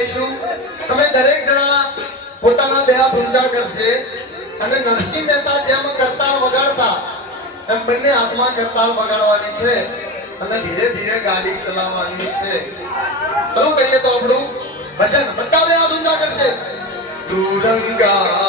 ગાઈશું તમે દરેક જણા પોતાના બે હાથ ઊંચા કરશે અને નરસિંહ મહેતા જેમ કરતાલ વગાડતા એમ બંને હાથમાં કરતાલ વગાડવાની છે અને ધીરે ધીરે ગાડી ચલાવવાની છે શરૂ કરીએ તો આપણું ભજન બધા બે હાથ ઊંચા કરશે ચુરંગા